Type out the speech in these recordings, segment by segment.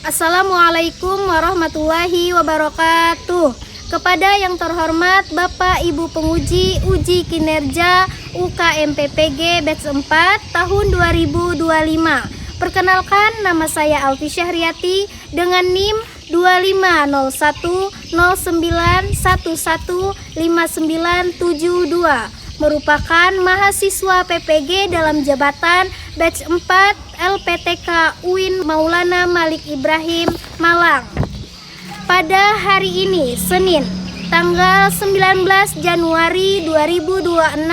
Assalamualaikum warahmatullahi wabarakatuh. Kepada yang terhormat Bapak Ibu penguji uji kinerja UKMPPG batch 4 tahun 2025. Perkenalkan, nama saya Alfi Syahriati dengan NIM 250109115972, merupakan mahasiswa PPG dalam jabatan batch 4 LPTK UIN Maulana Malik Ibrahim, Malang. Pada hari ini, Senin, tanggal 19 Januari 2026,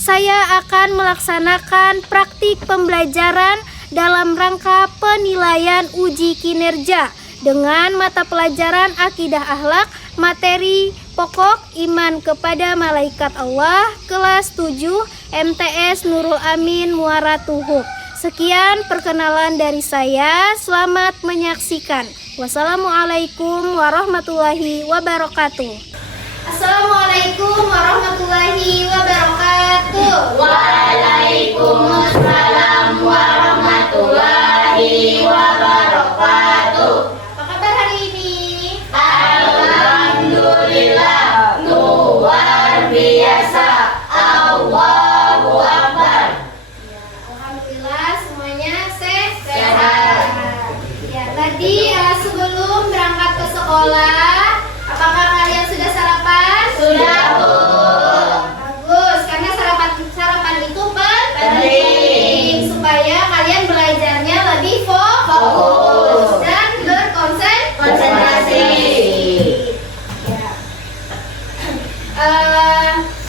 saya akan melaksanakan praktik pembelajaran dalam rangka penilaian uji kinerja dengan mata pelajaran Akidah Akhlak, materi pokok iman kepada malaikat Allah, kelas 7 MTS Nurul Amin Muara Tuhuk. Sekian perkenalan dari saya, selamat menyaksikan. Wassalamualaikum warahmatullahi wabarakatuh. Assalamualaikum warahmatullahi wabarakatuh. Waalaikumsalam warahmatullahi wabarakatuh. Apa kabar hari ini? Alhamdulillah, luar biasa. Allahu Akbar. Alhamdulillah semuanya Sehat. Ya, tadi sebelum berangkat ke sekolah, apakah kalian sudah sarapan? Sudah, Bu. Bagus, karena sarapan itu Penting. supaya kalian belajarnya lebih Fokus. dan Konsentrasi. Ya.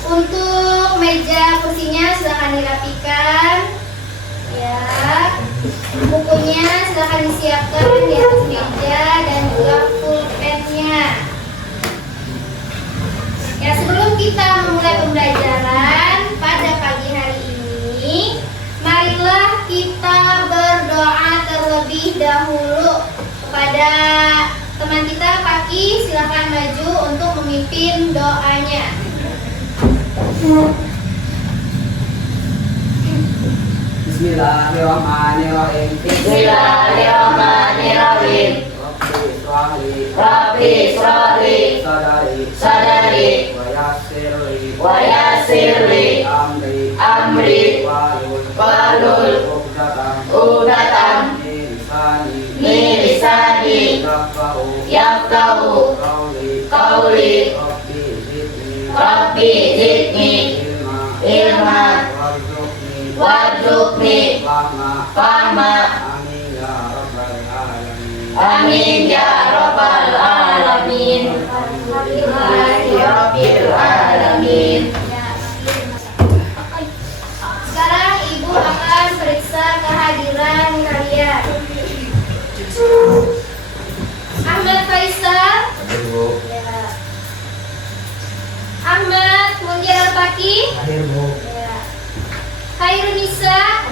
Untuk meja kursinya silakan dirapikan. Ya. Bukunya silakan disiapkan di atas meja dan juga pulpennya. Ya, sebelum kita memulai pembelajaran pada pagi hari ini, marilah kita berdoa terlebih dahulu. Kepada teman kita, Paki, silakan maju untuk memimpin doanya. Bismillahirrahmanirrahim. Bismillahirrahmanirrahim. Rabbi shrahli sadari wa yassirli amri wahlul uqdatam min lisani yafqahu qawli. Rabbi zidni ilma warzuqni fahma. Amin ya rabbal alamin. Alhamdulillahi rabbil alamin. Sekarang Ibu akan periksa kehadiran kalian. Ahmad Faisal. Ya. Ahmad Munir Al-Paki. Ya. Khairunisa.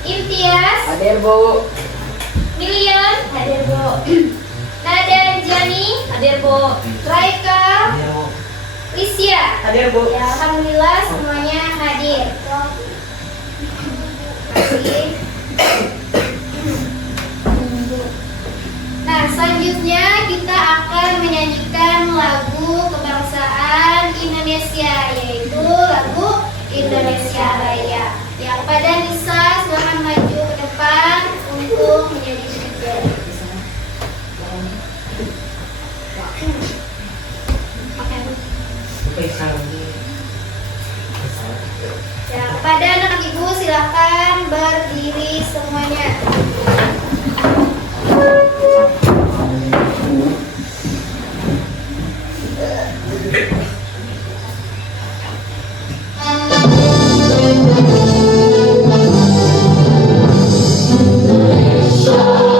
Imtiaz. Hadir, Bu. Milion. Hadir, Bu. Nadan Jani. Hadir, Bu. Raika. Lisya. Hadir, Bu. Ya, alhamdulillah semuanya hadir. Kasih. Nah, selanjutnya kita akan menyanyikan lagu kebangsaan Indonesia, yaitu lagu Indonesia Raya. Ya, kepada Nisa silakan maju ke depan untuk menjadi speaker. Ya, kepada anak ibu silakan berdiri semuanya. Indonesia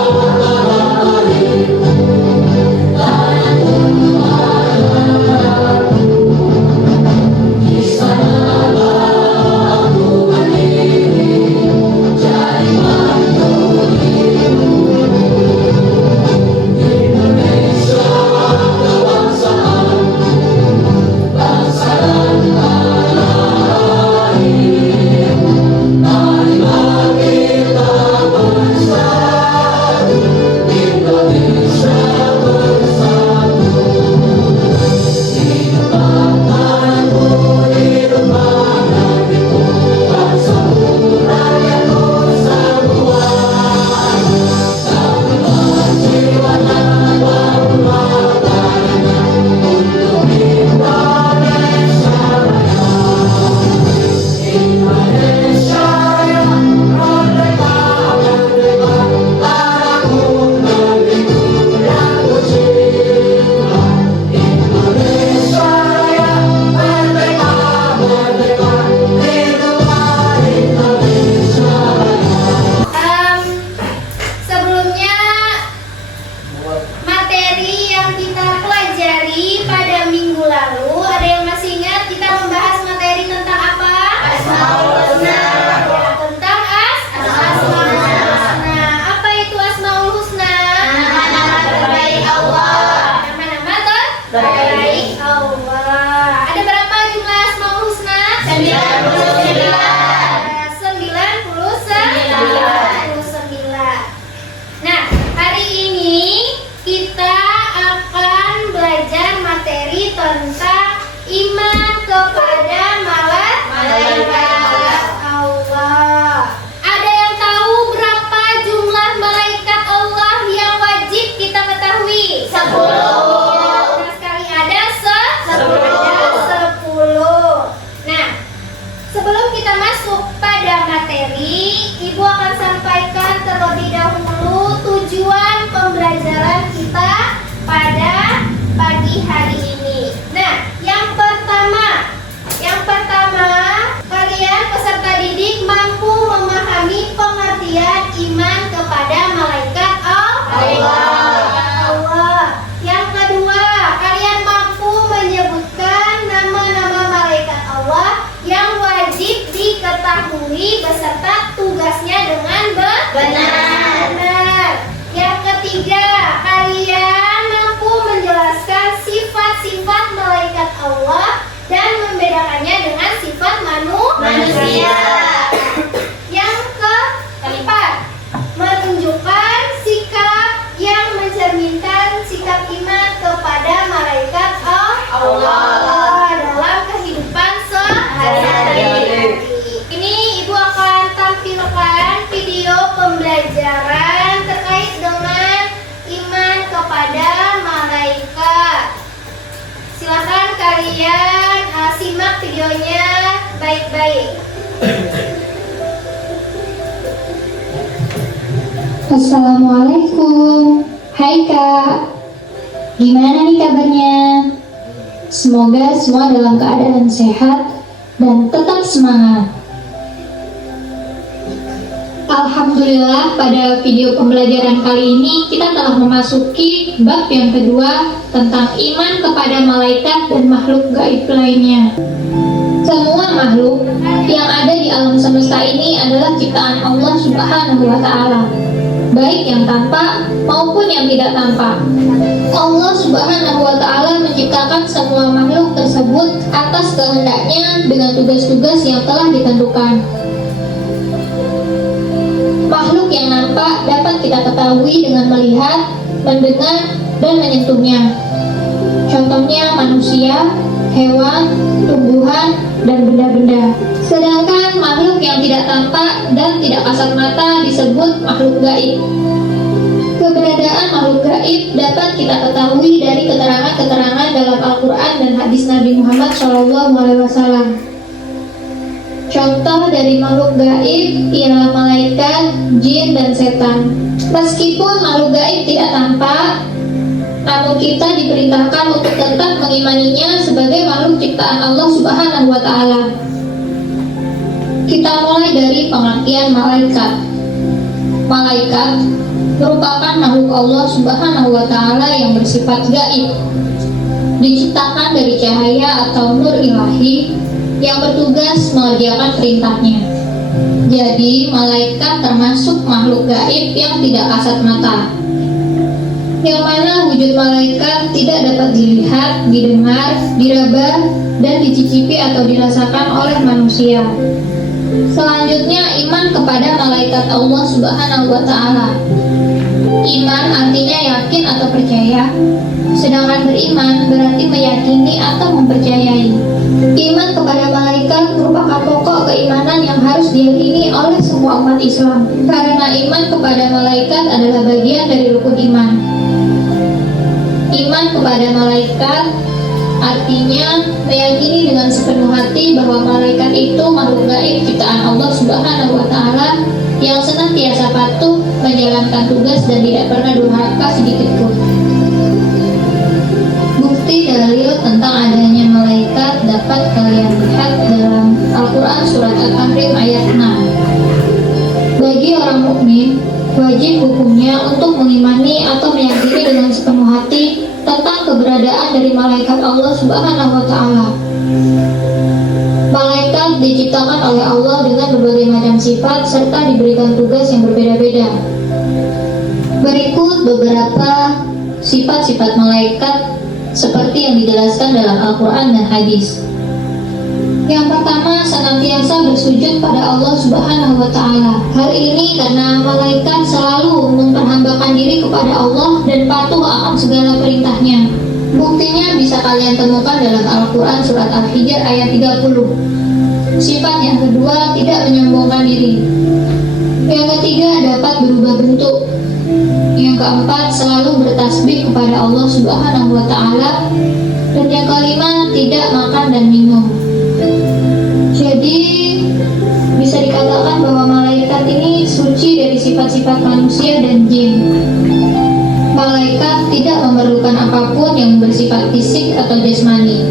pada pagi hari ini. Nah, yang pertama, kalian peserta didik mampu memahami pengertian iman kepada malaikat Allah. Yang kedua, kalian mampu menyebutkan nama-nama malaikat Allah yang wajib diketahui beserta tugasnya dengan benar. Yang ketiga, kalian mampu menjelaskan sifat-sifat malaikat Allah dan membedakannya dengan sifat manusia. Yang keempat, menunjukkan sikap yang mencerminkan sikap iman kepada malaikat Allah dalam kehidupan sehari-hari. Ini Ibu akan tampilkan video pembelajaran terkait dengan iman kepada malaikat. Silakan kalian simak videonya baik-baik. Assalamualaikum. Hai Kak, gimana nih kabarnya? Semoga semua dalam keadaan sehat dan tetap semangat. Alhamdulillah, pada video pembelajaran kali ini kita telah memasuki bab yang kedua tentang iman kepada malaikat dan makhluk gaib lainnya. Semua makhluk yang ada di alam semesta ini adalah ciptaan Allah Subhanahu wa Ta'ala, baik yang tampak maupun yang tidak tampak. Allah Subhanahu wa Ta'ala menciptakan semua makhluk tersebut atas kehendaknya dengan tugas-tugas yang telah ditentukan. Makhluk yang nampak dapat kita ketahui dengan melihat, mendengar, dan menyentuhnya. Contohnya manusia, hewan, tumbuhan, dan benda-benda. Sedangkan makhluk yang tidak tampak dan tidak kasat mata disebut makhluk gaib. Keberadaan makhluk gaib dapat kita ketahui dari keterangan-keterangan dalam Al-Quran dan hadis Nabi Muhammad SAW. Contoh dari makhluk gaib ialah malaikat, jin, dan setan. Meskipun makhluk gaib tidak tampak, namun kita diperintahkan untuk tetap mengimaninya sebagai makhluk ciptaan Allah Subhanahu wa Ta'ala. Kita mulai dari pengertian malaikat. Malaikat merupakan makhluk Allah Subhanahu wa Ta'ala yang bersifat gaib, diciptakan dari cahaya atau nur ilahi yang bertugas mengerjakan perintahnya. Jadi, malaikat termasuk makhluk gaib yang tidak kasat mata, yang mana wujud malaikat tidak dapat dilihat, didengar, diraba, dan dicicipi atau dirasakan oleh manusia. Selanjutnya, iman kepada malaikat Allah Subhanahu wa Ta'ala. Iman artinya yakin atau percaya, sedangkan beriman berarti meyakini atau mempercayai. Iman kepada malaikat merupakan pokok keimanan yang harus diyakini oleh semua umat Islam, karena iman kepada malaikat adalah bagian dari rukun iman. Iman kepada malaikat artinya meyakini dengan sepenuh hati bahwa malaikat itu makhluk gaib ciptaan Allah Subhanahu wa Ta'ala yang senantiasa patuh menjalankan tugas dan tidak pernah durhaka sedikit pun. Bukti dalil tentang adanya malaikat dapat kalian lihat dalam Al-Quran Surat Al-Tahrim ayat 6. Bagi orang mukmin, wajib hukumnya untuk mengimani atau meyakini dengan sepenuh hati tentang keberadaan dari malaikat Allah Subhanahu wa Ta'ala. Malaikat diciptakan oleh Allah dengan berbagai macam sifat serta diberikan tugas yang berbeda-beda. Berikut beberapa sifat-sifat malaikat seperti yang dijelaskan dalam Al-Quran dan hadis. Yang pertama, senantiasa bersujud pada Allah Subhanahu wa Ta'ala. Hal ini karena malaikat selalu memperhambakan diri kepada Allah dan patuh akan segala perintahnya. Buktinya bisa kalian temukan dalam Al-Quran Surat Al-Hijr ayat 30. Sifat yang kedua, tidak menyombongkan diri. Yang ketiga, dapat berubah bentuk. Yang keempat, selalu bertasbih kepada Allah Subhanahu wa Ta'ala. Dan yang kelima, tidak makan dan minum. Jadi bisa dikatakan bahwa malaikat ini suci dari sifat-sifat manusia dan jin. Malaikat tidak memerlukan apapun yang bersifat fisik atau jasmani.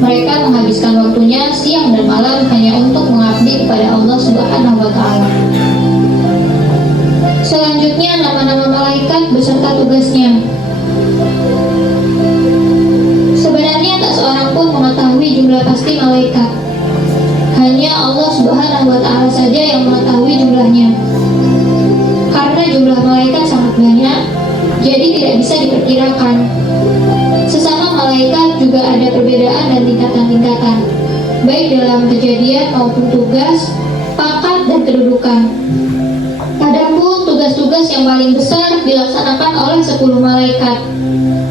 Mereka menghabiskan waktunya siang dan malam hanya untuk mengabdi kepada Allah Subhanahu wa Ta'ala. Selanjutnya, nama-nama malaikat beserta tugasnya. Sebenarnya tak seorang pun mengetahui jumlah pasti malaikat. Hanya Allah Subhanahu wa Ta'ala saja yang mengetahui jumlahnya. Karena jumlah malaikat sangat banyak, jadi tidak bisa diperkirakan. Sesama malaikat juga ada perbedaan dan tingkatan-tingkatan, baik dalam kejadian maupun tugas, pangkat, dan kedudukan. Adapun tugas-tugas yang paling besar dilaksanakan oleh 10 malaikat,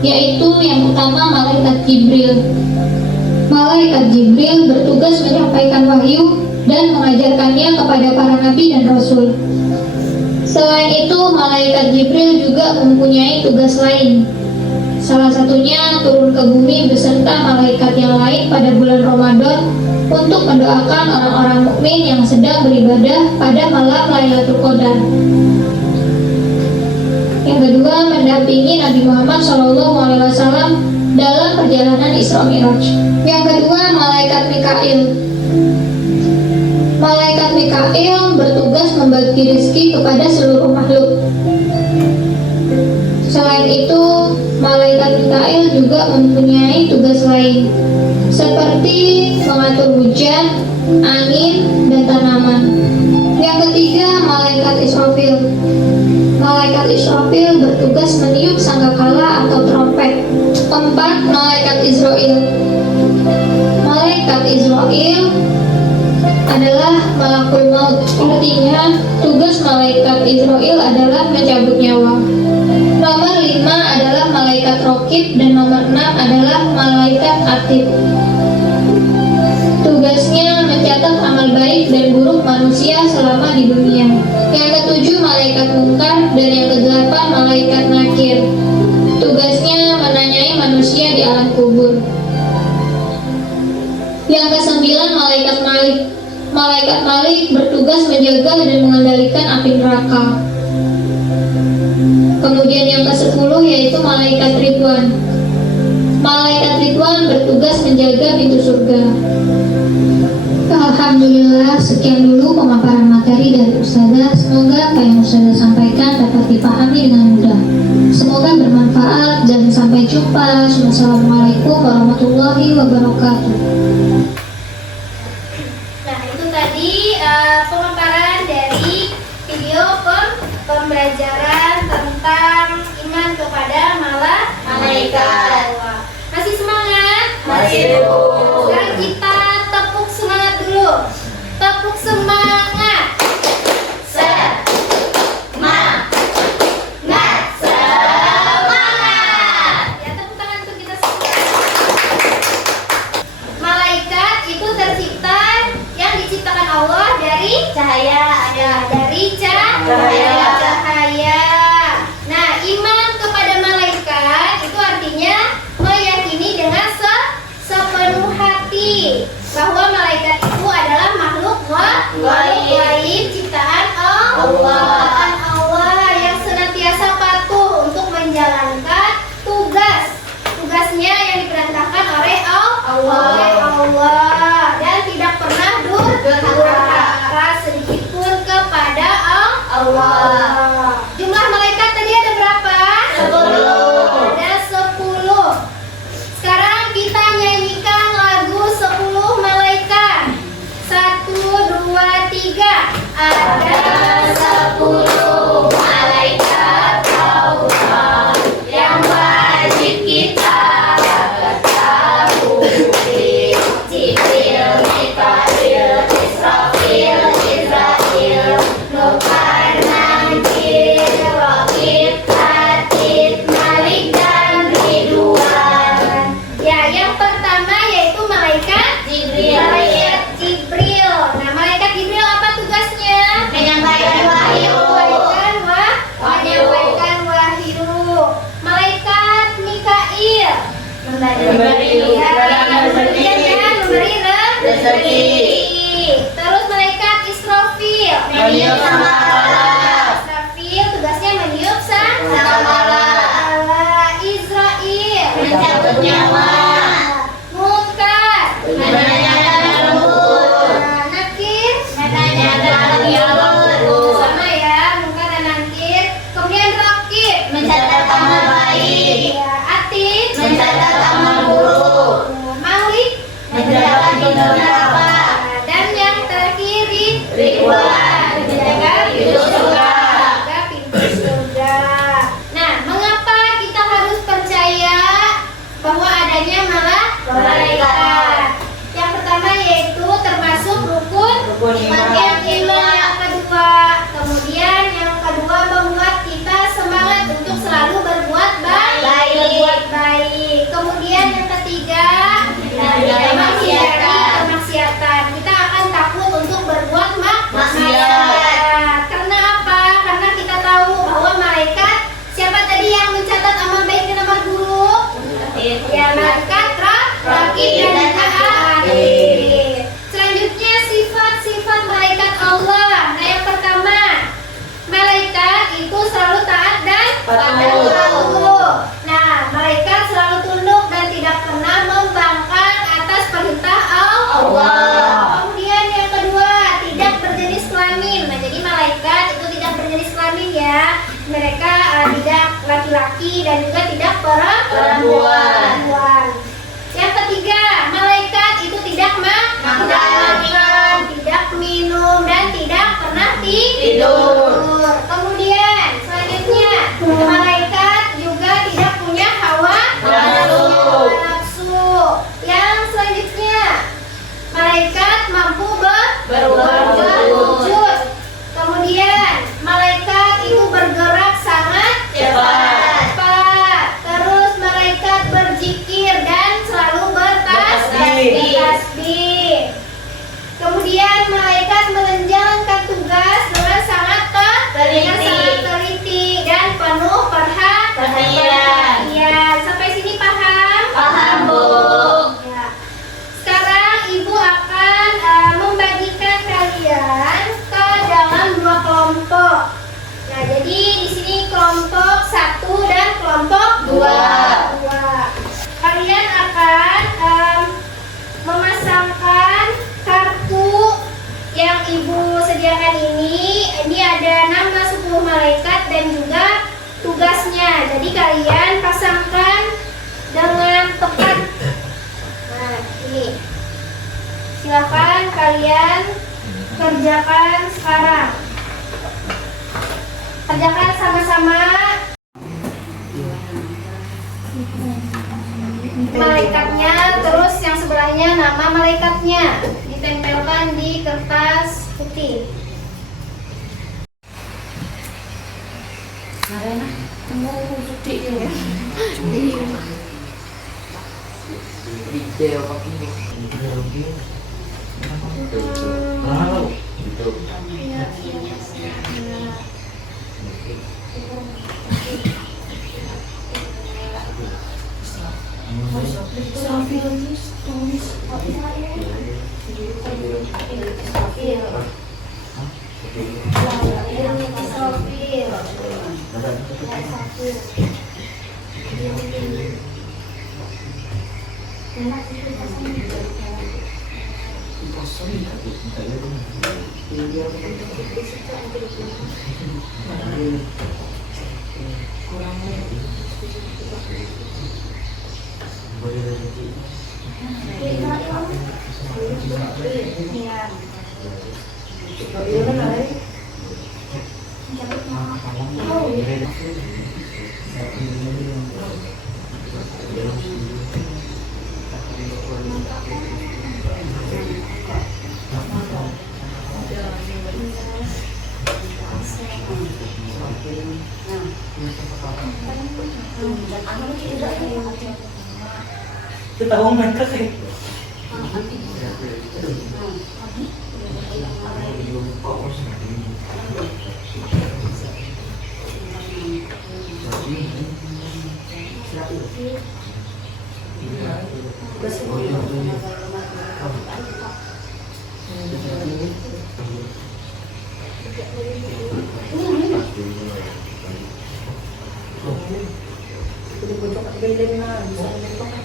yaitu yang pertama malaikat Jibril. Malaikat Jibril bertugas menyampaikan wahyu dan mengajarkannya kepada para nabi dan rasul. Selain itu, malaikat Jibril juga mempunyai tugas lain. Salah satunya turun ke bumi beserta malaikat yang lain pada bulan Ramadan untuk mendoakan orang-orang mukmin yang sedang beribadah pada malam Lailatul Qadar. Yang kedua, mendampingi Nabi Muhammad SAW dalam perjalanan Isra Mi'raj. Yang kedua, malaikat Mikail. Malaikat Mikail bertugas membagi rezeki kepada seluruh makhluk. Selain itu, malaikat Mikail juga mempunyai tugas lain, seperti mengatur hujan, angin, dan tanaman. Yang ketiga, malaikat Israfil. Malaikat Israfil bertugas meniup sangkakala atau trompet. Keempat, malaikat Israel. Malaikat Israel adalah malakul maut. Artinya, tugas malaikat Israel adalah mencabut nyawa. Nomor 5 adalah malaikat Raqib dan nomor 6 adalah malaikat Atid. Tugasnya mencatat amal baik dan buruk manusia selama di dunia. Yang ketujuh, malaikat Munkar, dan yang kedelapan, malaikat Nakir. Tugasnya menanyai manusia di alam kubur. Yang kesembilan, malaikat Malik. Malaikat Malik bertugas menjaga dan mengendalikan api neraka. Kemudian yang ke-10 yaitu malaikat Ridwan. Malaikat Ridwan bertugas menjaga pintu surga. Alhamdulillah, sekian dulu pemaparan materi dari Ustazah. Semoga apa yang Ustazah sampaikan dapat dipahami dengan mudah. Semoga bermanfaat dan sampai jumpa. Wassalamualaikum warahmatullahi wabarakatuh. Nah, itu tadi pemaparan dari video pembelajaran tentang iman kepada malaikat. Masih semangat? Masih, Bu. Sekarang kita tepuk semangat dulu. Tepuk semangat. Semangat. Semangat. Ya, tepuk tangan untuk kita semua. Malaikat itu tercipta, yang diciptakan Allah dari cahaya. Dari cahaya. Nah, iman kepada malaikat itu artinya meyakini dengan sepenuh hati. nyawa. Munkar, Menyatakan lembut. nakir, Menyatakan lembut. sama ya, munkar dan nakir. Kemudian raqib, Mencatat amal baik. ya, atid, Mencatat amal buruk. malik, Menjaga pintu neraka. dan yang terakhir Ridwan. menjaga Pintu surga. menjaga pintu surga. Nah, mengapa kita harus percaya bahwa adanya malaikat? Yang pertama yaitu termasuk rukun yang iman yang kedua. Kemudian yang kedua membuat kita semangat untuk selalu berbuat baik. Kemudian yang ketiga menghindari kemaksiatan. Kita akan takut untuk berbuat maksiat. Karena apa? Karena kita tahu bahwa malaikat, siapa tadi yang mencatat amal baik dan amal buruk? Ya, malaikat raqib dan atid. Selanjutnya sifat-sifat malaikat Allah. Nah, yang pertama, malaikat itu selalu taat dan patuh. Nah, malaikat selalu tunduk dan tidak pernah membangkang atas perintah Allah. Kemudian yang kedua, tidak berjenis kelamin. Nah, jadi malaikat itu tidak berjenis kelamin ya. Mereka tidak laki-laki dan juga tidak perempuan. Yang ketiga, malaikat itu tidak makan, tidak minum, dan tidak pernah tidur. Kemudian selanjutnya, malaikat juga tidak punya hawa nafsu. Yang selanjutnya, malaikat mampu berwujud. Kemudian malaikat itu bergerak sangat cepat. Terus malaikat berzikir dan selalu bertasbih. Kemudian malaikat menjalankan tugas dengan sangat teliti dan penuh perhatian. Sampai sini paham? Paham, Bu. Ya. Sekarang Ibu akan membagikan kalian ke dalam dua kelompok. Nah, jadi di sini kelompok 1 dan kelompok 2. Kalian akan memasangkan kartu yang Ibu sediakan ini. Ini ada nama 10 malaikat dan juga tugasnya. Jadi kalian pasangkan dengan tepat. Nah, ini. Silakan kalian kerjakan sekarang. Kerjakan sama-sama. Malaikatnya, terus yang sebelahnya nama malaikatnya ditempelkan di kertas putih. Video pakai Ketahuan mereka sih. Pojok-pojok at gaya na. Bisa na ito ka.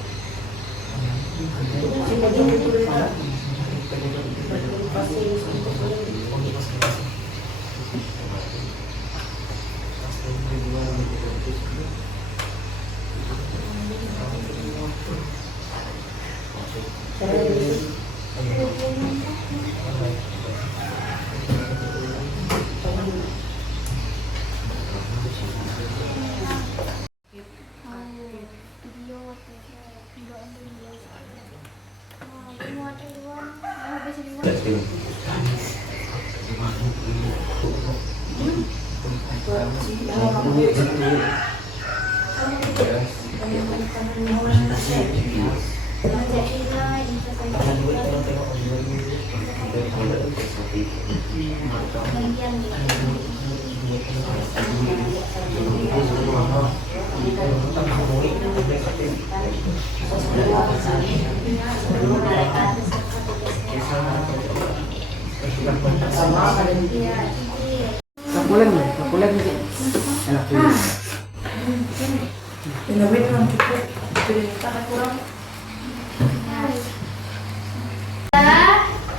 Si pojok ito rin na. Pasti Kapulan ni. Enak tu. inawin lang kita. Cerita ka kurang.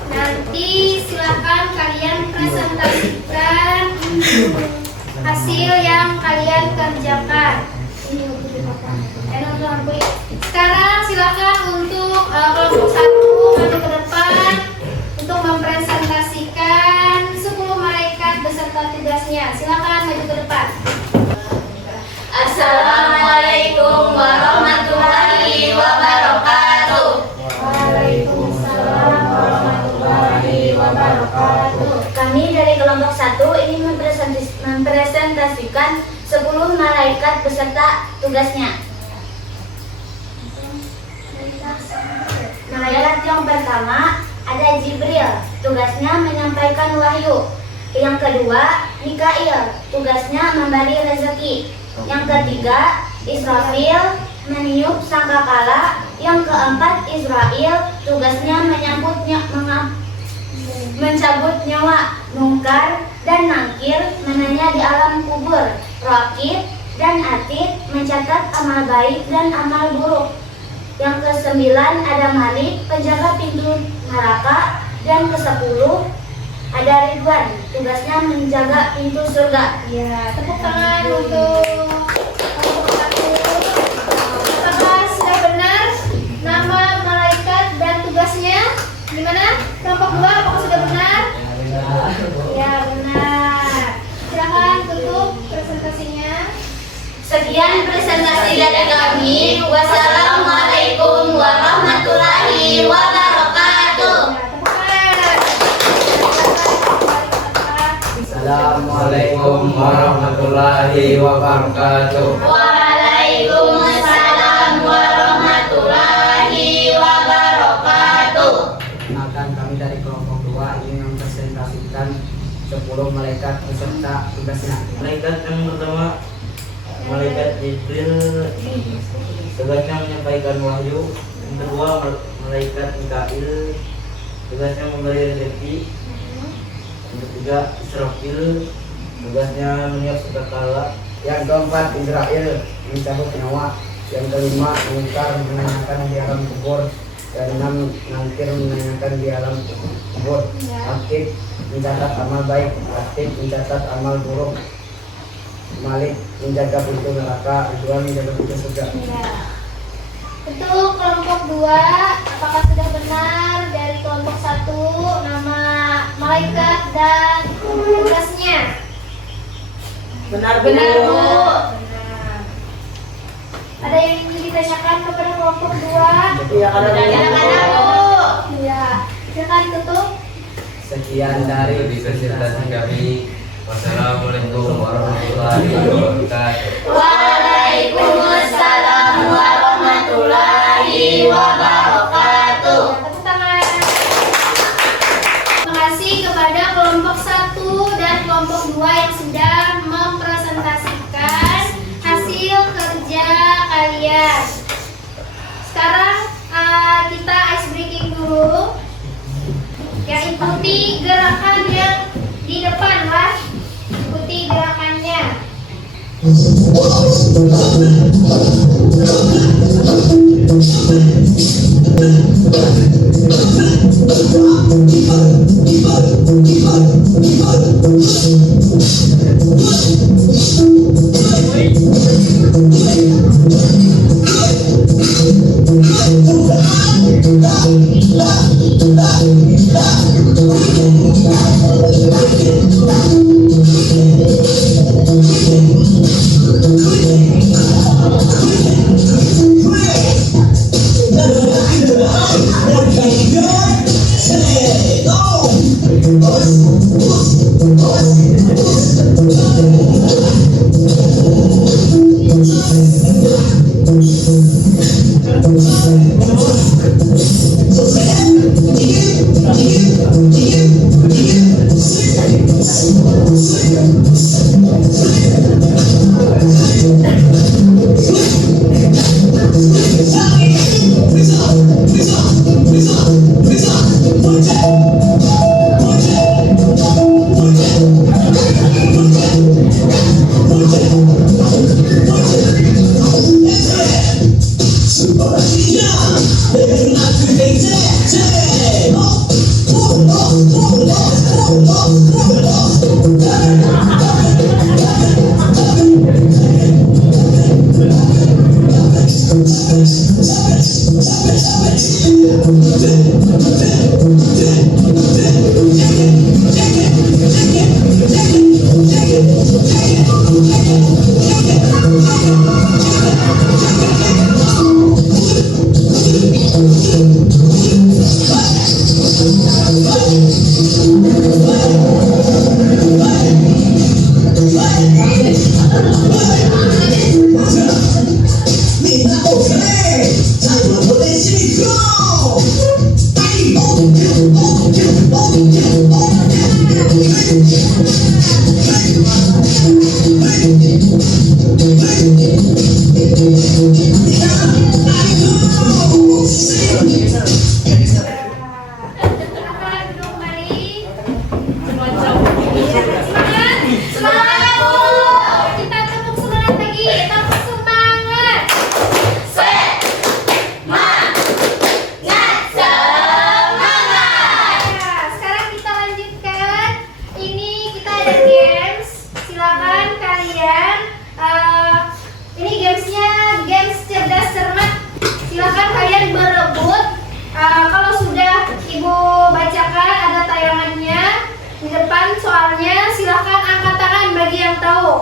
Nanti silakan kalian presentasikan hasil yang kalian kerjakan. Sekarang silakan untuk kelompok 1 maju ke depan untuk mempresentasikan 10 malaikat beserta tugasnya. Silakan maju ke depan. Assalamualaikum warahmatullahi wabarakatuh. Waalaikumsalam warahmatullahi wabarakatuh. Kami dari kelompok 1 ingin mempresentasikan 10 malaikat beserta tugasnya. Malaikat yang pertama ada Jibril, tugasnya menyampaikan wahyu. Yang kedua, Mikail, tugasnya memberi rezeki. Yang ketiga, Israfil, meniup sangkakala. Yang keempat, Israel, tugasnya mencabut nyawa. Mungkar dan Nakir, menanya di alam kubur. Raqib dan Atid, mencatat amal baik dan amal buruk. Yang ke-9 ada Malik, penjaga pintu neraka. Dan ke-10 ada Ridwan, tugasnya menjaga pintu surga. Ya, tepuk tangan untuk kelompok 1. Apakah sudah benar nama malaikat dan tugasnya? Gimana? Kelompok 2 apakah sudah benar? Ya, benar. Silakan tutup presentasinya. Sekian presentasi dari kami. Wassalamualaikum warahmatullahi wabarakatuh. Assalamualaikum warahmatullahi wabarakatuh. Waalaikumsalam warahmatullahi wabarakatuh. Perkenalkan, kami dari kelompok 2 ingin mempresentasikan 10 malaikat beserta tugasnya. Malaikat yang pertama, malaikat Jibril, tugasnya menyampaikan wahyu. Yang kedua, malaikat Mikail, tugasnya memberi rezeki. Yang ketiga, Israfil, tugasnya meniup sangkakala. Yang keempat, Israel, mencabut nyawa. Yang kelima, Mungkar, menanyakan di alam kubur. Yang enam, Nakir, menanyakan di alam kubur. Atid, mencatat amal baik. Atid, mencatat amal buruk. Malik, menjaga pintu neraka. Ridwan, menjaga pintu surga. Ya. Untuk kelompok 2, apakah sudah benar dari kelompok 1 nama malaikat dan tugasnya? Benar, Benar, Bu. Benar. Ada yang ingin ditanyakan kepada kelompok 2? Iya, ada Silakan, Bu. Ya, silakan tutup. Sekian dari presentasi kami. Wassalamualaikum warahmatullahi wabarakatuh. Waalaikumsalam warahmatullahi wabarakatuh. Tepuk tangan. Terima kasih kepada kelompok 1 dan kelompok 2 yang sudah mempresentasikan hasil kerja kalian. Sekarang kita ice breaking dulu. Ya, ikuti gerakan yang di depan, Mas. Ikuti gerakannya.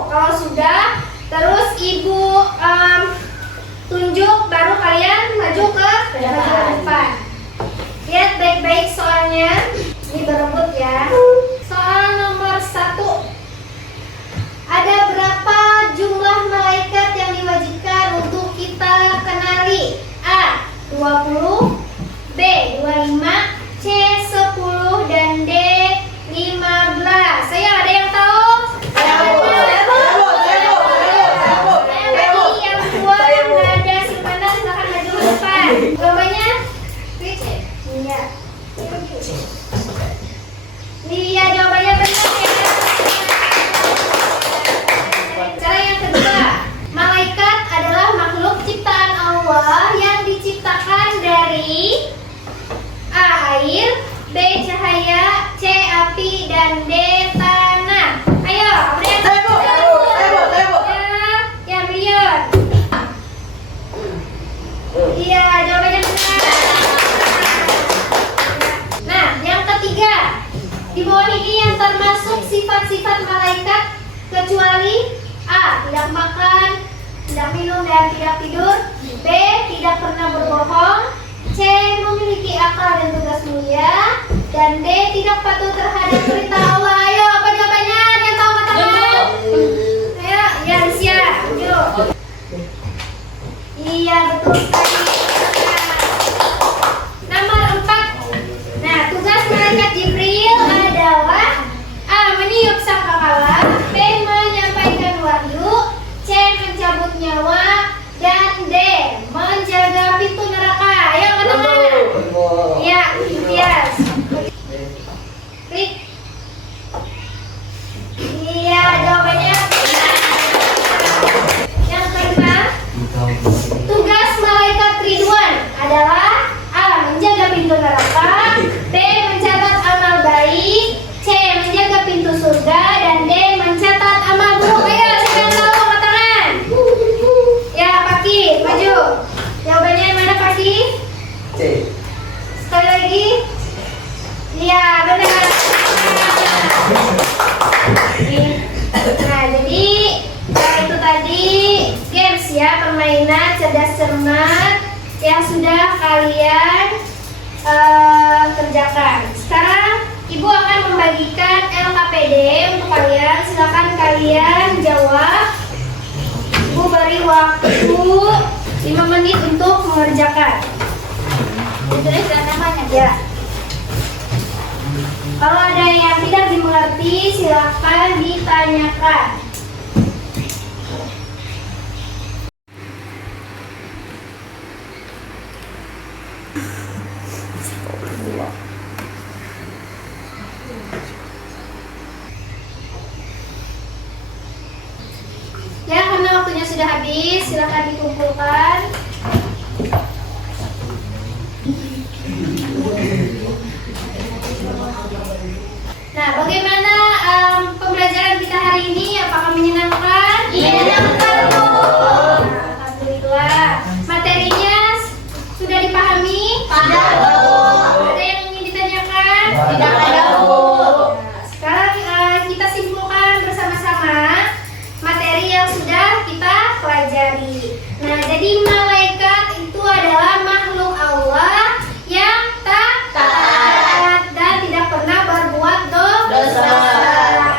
Kalau sudah, terus ibu tunjuk, baru kalian maju ke depan. Lihat baik-baik soalnya. Ini berebut ya. Soal nomor 1. Ada berapa jumlah malaikat yang diwajibkan untuk kita kenali? A. 20, B. 25, C. 10, dan D. 15. Saya ada yang tahu? Iya, jawabannya benar ya. Cara yang kedua, malaikat adalah makhluk ciptaan Allah yang diciptakan dari A. air, B. cahaya, C. api, dan D. tanah. Ayo, ada yang tahu? Ya, Brion. Iya, jawabannya benar. Nah, yang ketiga, di bawah ini yang termasuk sifat-sifat malaikat kecuali A. tidak makan, tidak minum, dan tidak tidur. B. tidak pernah berbohong. C. memiliki akal dan tugas mulia. Dan D. tidak patuh terhadap perintah Allah. Ayo, apa jawabannya? Ada yang tahu katakan? Ayo, ya siap. Yuk. Iya, betul sekali. Nomor 4. Nah, tugas malaikat Jibril adalah A. meniup sangkakala, B. menyampaikan wahyu, C. mencabut nyawa, dan D. menjaga pintu neraka. Ayo katakan. Ya, Tias. Klik. Iya, jawabannya benar. cerdas cermat yang sudah kalian kerjakan. Sekarang Ibu akan membagikan LKPD untuk kalian. Silakan kalian jawab. Ibu beri waktu 5 menit untuk mengerjakan. Dituliskan namanya. Ya. Kalau ada yang tidak dimengerti, silakan ditanyakan. Ya, karena waktunya sudah habis, silakan dikumpulkan. Nah, bagaimana pembelajaran kita hari ini? Apakah menyenangkan? Menyenangkan, Bu. Alhamdulillah. Materinya sudah dipahami? Sudah, Bu. Ada yang ingin ditanyakan? Tidak ada, Bu. Nah, sekarang kita simpulkan bersama-sama materi yang sudah kita pelajari. Nah, jadi malaikat itu adalah makhluk Allah yang taat dan tidak pernah berbuat dosa.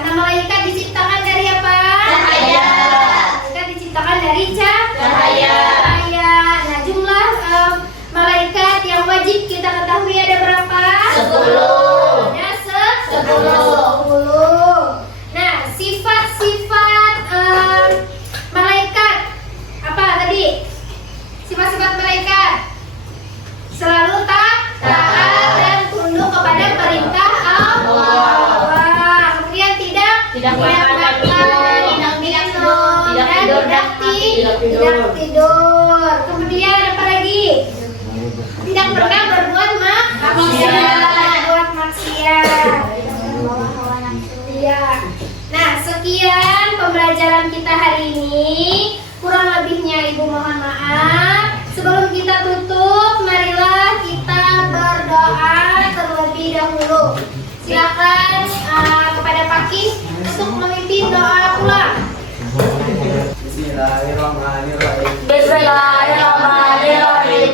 Nah, malaikat diciptakan dari apa? Cahaya. Malaikat diciptakan dari Cahaya. Nah, jumlah malaikat yang wajib kita ketahui ada berapa? 10. Ada 10. Nah, sifat-sifat malaikat apa tadi? Sifat-sifat malaikat selalu taat dan tunduk kepada perintah Allah. Kemudian tidak makan, tidak minum, dan tidak tidur. Kemudian apa lagi? Tidak pernah berbuat maksiat. Iya. Nah, sekian pembelajaran kita hari ini. Kurang lebihnya Ibu mohon maaf. Sebelum kita tutup, marilah kita berdoa terlebih dahulu. Silakan kepada Pak Kis untuk memimpin doa pulang. Bismillahirrahmanirrahim. Bismillahirrahmanirrahim.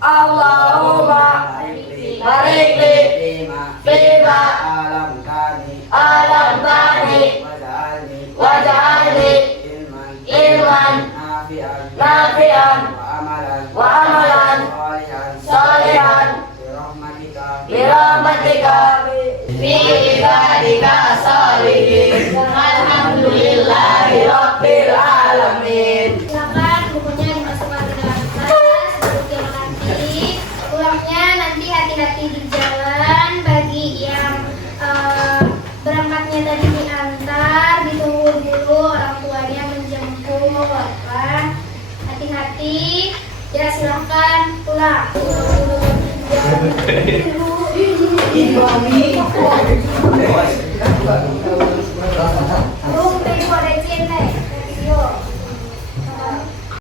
Allahumma barik li fima alamtani waj'alni ilman nafi'an wa amalan salihan birahmatika fi ibadika salihin. Alhamdulillahi rabbil alamin. Silakan bukunya dimasukkan ke dalam tas. Terima kasih. Pulangnya nanti hati-hati di jalan. Bagi yang berangkatnya tadi diantar, ditunggu dulu orang tuanya menjemput. Hati-hati. Ya, silahkan pulang. Ini